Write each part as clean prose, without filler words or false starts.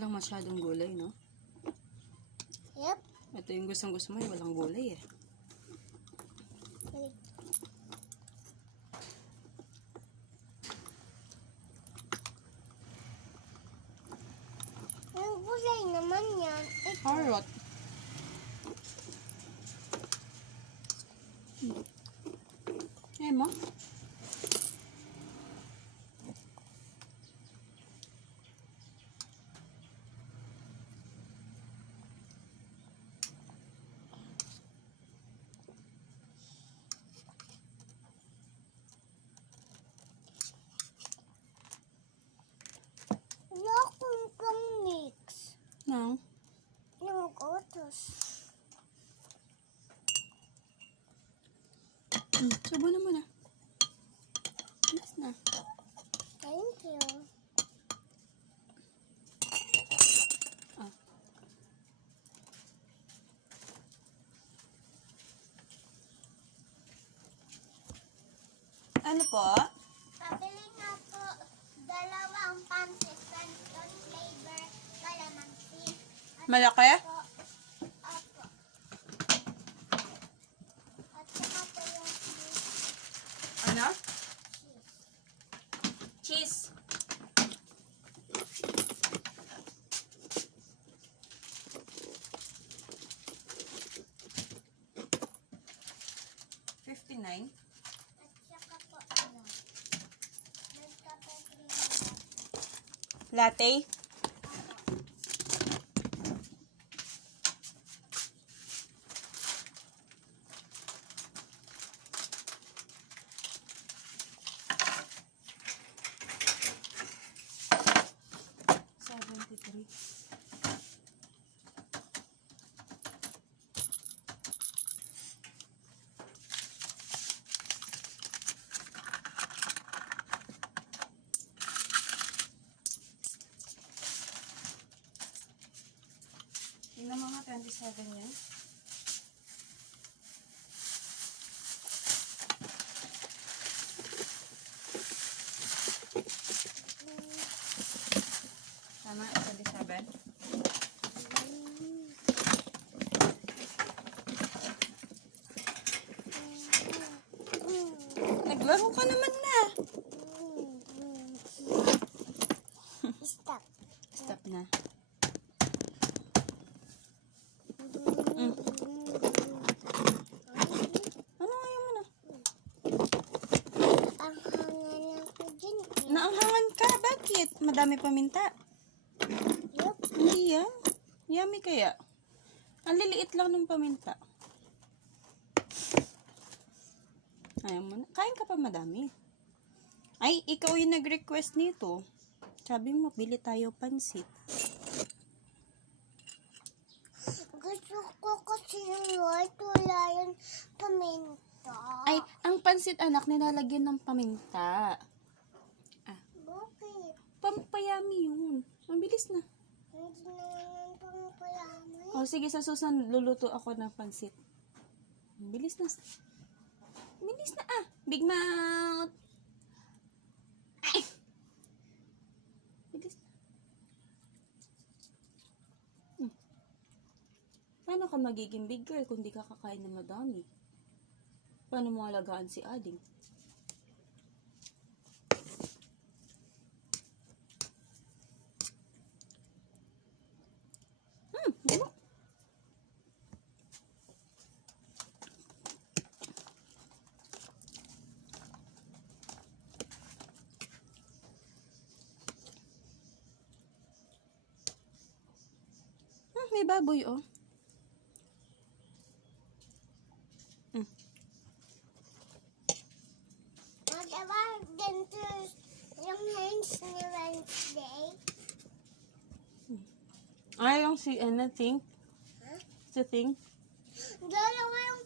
Walang masyadong gulay, no? Yep. Ito yung gustong-gusto mo, walang gulay eh. Yung gulay naman yan. Ito. Carrot. Eh mo? Wala akong pang-mix No. ng gotos. Subo na muna. Yes na. Thank you. Ah. Ano po? Pabili nga po dalawang pancit canton flavor calamansi. Malaki? Opo. At saka po yung Ano? cheese. Cheese. $59. At saka po ano. Nescafe cream. Latte. $73. Tingnan mo nga, 27 yan. Tama, 27. Naglaro ka naman na. Stop. Stop na. Ano ayaw mo na? Ang hangan ako dyan eh. Naanghangan ka, bakit? Madami paminta. Yup. Hindi yan. Yummy kaya. Ang liliit lang ng paminta. Ayaw mo na. Kain ka pa madami. Ay, ikaw yung nag-request nito. Sabi mo, bili tayo pansit. Gusto ko kasi yung white, wala yung paminta. Ay, ang pansit anak, nilalagyan ng paminta. Bakit? Pampayami yun. Mabilis na. Hindi naman yung pangpayaman. O, sige, sa susunod, luluto ako ng pansit. Bilis na. Bilis na Big mouth. Ay. Bilis na. Paano ka magiging big girl kung di ka kakain ng madami? Paano mo alagaan si Ading? Diba? May baboy, oh. Diba, ganito yung hands ni Wednesday? I don't see anything. Huh? To think. Dalawa yung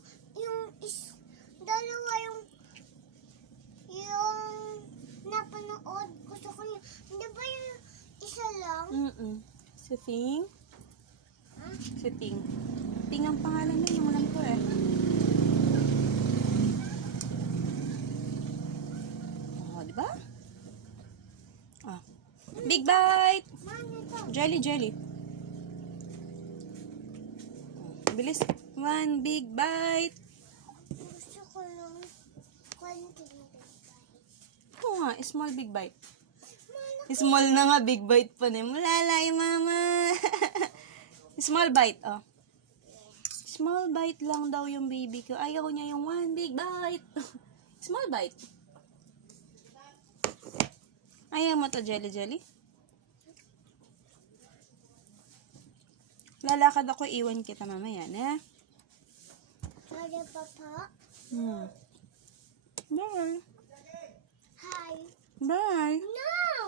napanood. Gusto ko yung, di ba yung isa lang? To think. Huh? To think. Ting ang pangalan niya, yung alam ko eh. Oh, di ba? Ah. Big bite! Man, ito. Jelly, jelly. Bilis. One big bite. Gusto ko lang konting bigay. Ito nga, small big bite. Small na nga, big bite pa na. Mulalay, mama. Small bite, oh. Small bite lang daw yung baby ko. Ayaw niya yung one big bite. Small bite. Ayaw mo to, jelly, jelly? Lalakad ako, iwan kita mamaya, na? Sorry, Papa. Bye. Hi. Bye. No!